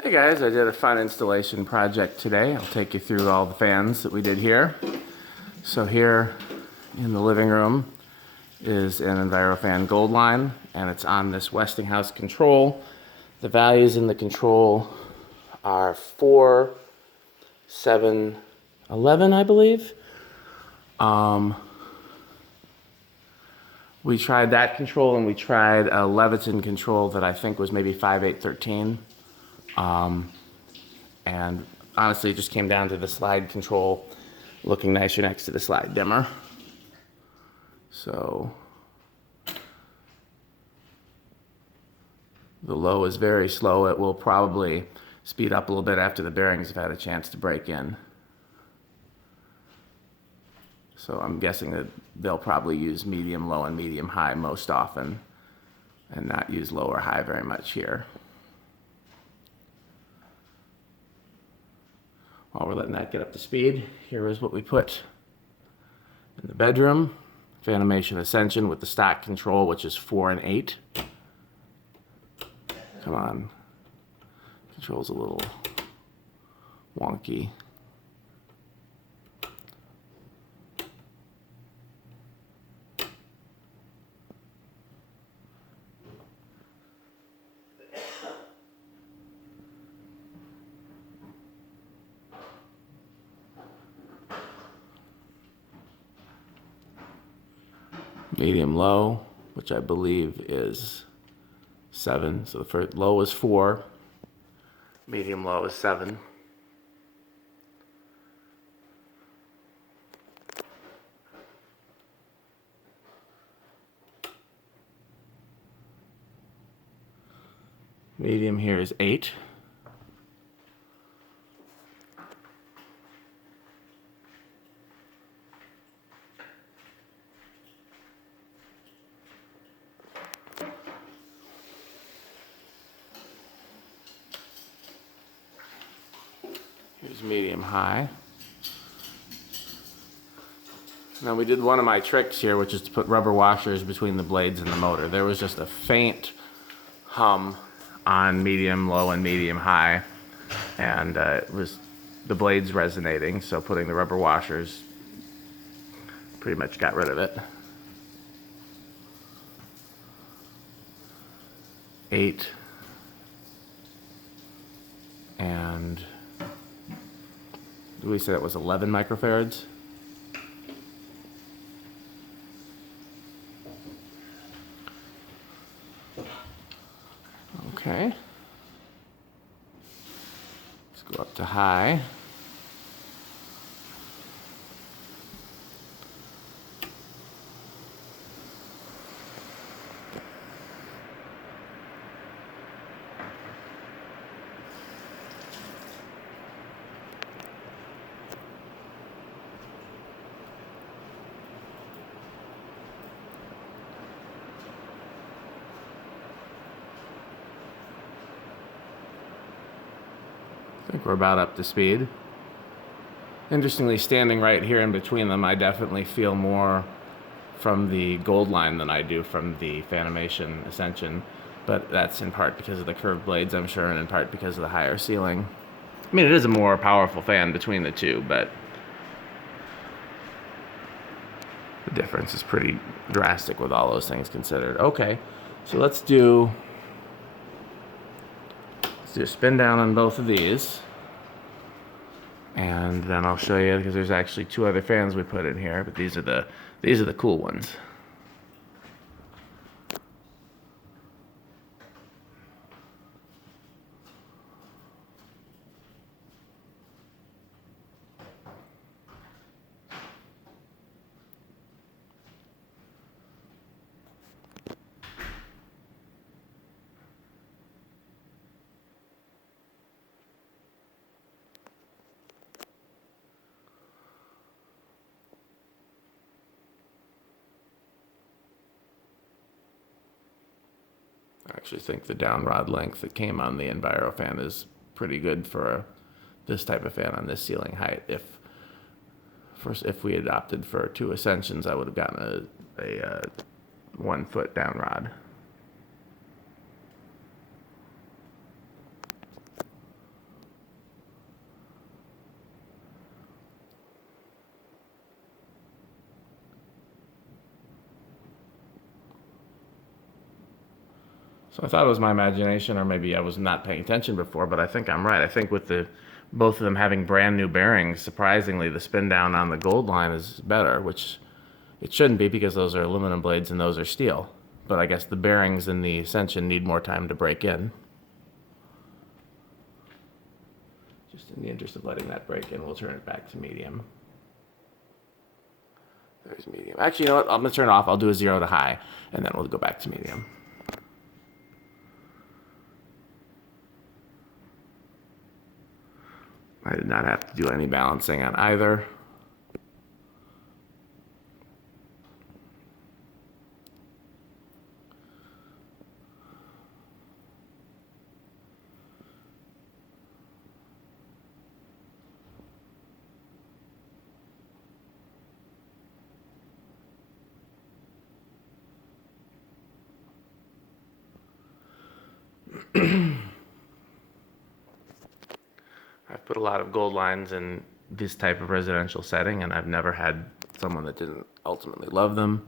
Hey guys, I did a fun installation project today. I'll take you through all the fans that we did here. So here in the living room is an Envirofan Gold line, and it's on this Westinghouse control. The values in the control are 4, 7, 11, I believe. We tried that control, and we tried a Leviton control that I think was maybe 5, 8, 13. And honestly, it just came down to the slide control looking nicer next to the slide dimmer. So the low is very slow. It will probably speed up a little bit after the bearings have had a chance to break in. So I'm guessing that they'll probably use medium low and medium high most often and not use low or high very much here. While we're letting that get up to speed, here is what we put in the bedroom. Fanimation Ascension with the stock control, which is 4 and 8. Come on. Control's a little wonky. Medium low, which I believe is 7. So the first low is 4, medium low is 7. Medium here is 8. Here's medium high. Now we did one of my tricks here, which is to put rubber washers between the blades and the motor. There was just a faint hum on medium low and medium high, and it was the blades resonating, so putting the rubber washers pretty much got rid of it. 8 and we said it was 11 microfarads. Okay. Let's go up to high. I think we're about up to speed. Interestingly, standing right here in between them, I definitely feel more from the Gold line than I do from the Fanimation Ascension, but that's in part because of the curved blades, I'm sure, and in part because of the higher ceiling. I mean, it is a more powerful fan between the two, but the difference is pretty drastic with all those things considered. Okay, so let's do a spin down on both of these, and then I'll show you, because there's actually 2 other fans we put in here, but these are the cool ones. I actually think the down rod length that came on the Envirofan is pretty good for this type of fan on this ceiling height. If we had opted for 2 Ascensions, I would have gotten a 1 foot down rod. So I thought it was my imagination, or maybe I was not paying attention before, but I think I'm right. I think with both of them having brand new bearings, surprisingly, the spin down on the gold line is better, which it shouldn't be because those are aluminum blades and those are steel. But I guess the bearings in the Ascension need more time to break in. Just in the interest of letting that break in, we'll turn it back to medium. There's medium. Actually, you know what? I'm going to turn it off. I'll do a 0 to high, and then we'll go back to medium. I did not have to do any balancing on either. I've put a lot of gold lines in this type of residential setting, and I've never had someone that didn't ultimately love them.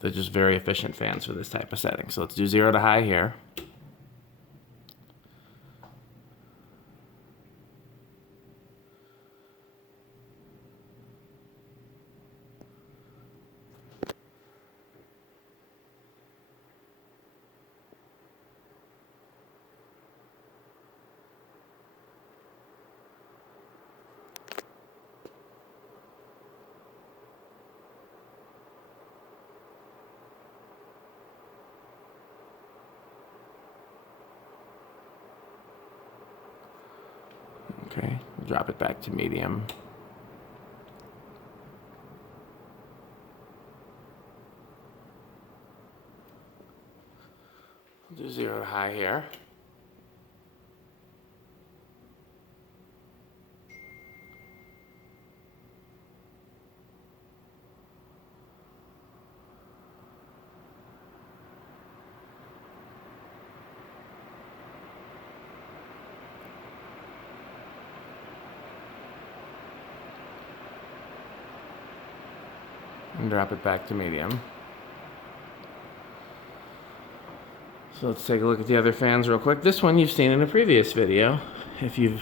They're just very efficient fans for this type of setting. So let's do 0 to high here. Okay, we'll drop it back to medium. We'll do 0 to high here. And drop it back to medium. So let's take a look at the other fans real quick. This one you've seen in a previous video. If you've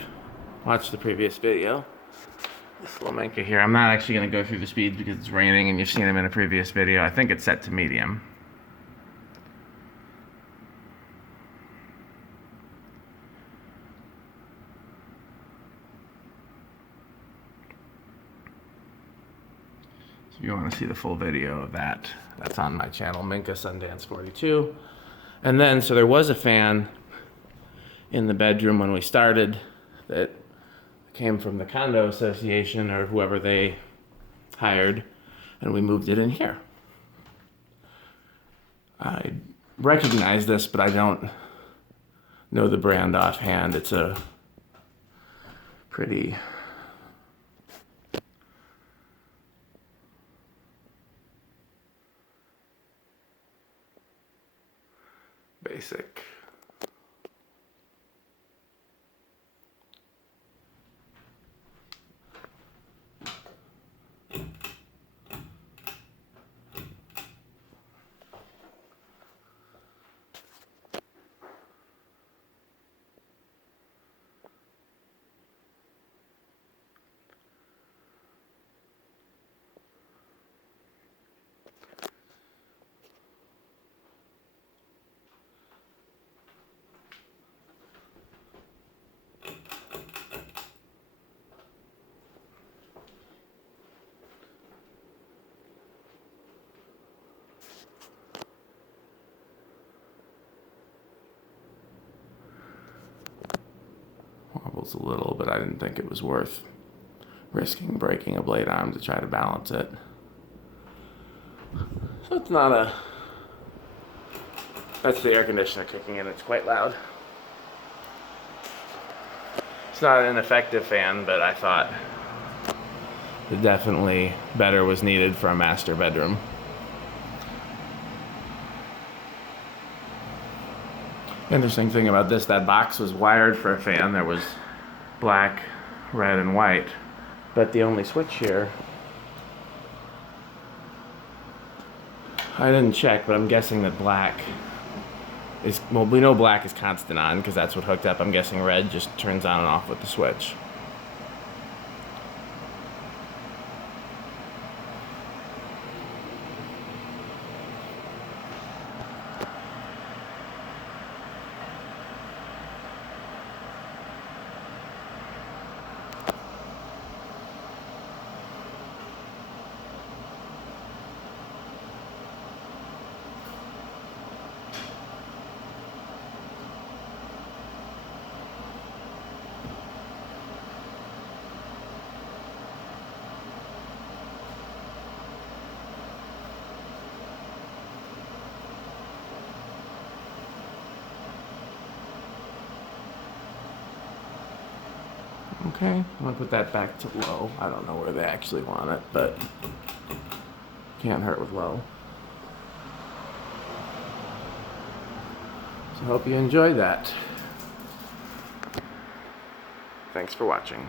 watched the previous video. This little Menka here, I'm not actually going to go through the speeds because it's raining and you've seen them in a previous video. I think it's set to medium. If you want to see the full video of that, that's on my channel, Minka Sundance 42. And then, so there was a fan in the bedroom when we started that came from the condo association or whoever they hired, and we moved it in here. I recognize this, but I don't know the brand offhand. It's a pretty basic. Wobbles a little, but I didn't think it was worth risking breaking a blade arm to try to balance it. So it's not a... That's the air conditioner kicking in. It's quite loud. It's not an effective fan, but I thought it definitely better was needed for a master bedroom. Interesting thing about this, that box was wired for a fan. There was black, red, and white. But the only switch here, I didn't check, but I'm guessing that black is, well, we know black is constant on because that's what hooked up. I'm guessing red just turns on and off with the switch. Okay, I'm gonna put that back to low. I don't know where they actually want it, but can't hurt with low. So I hope you enjoyed that. Thanks for watching.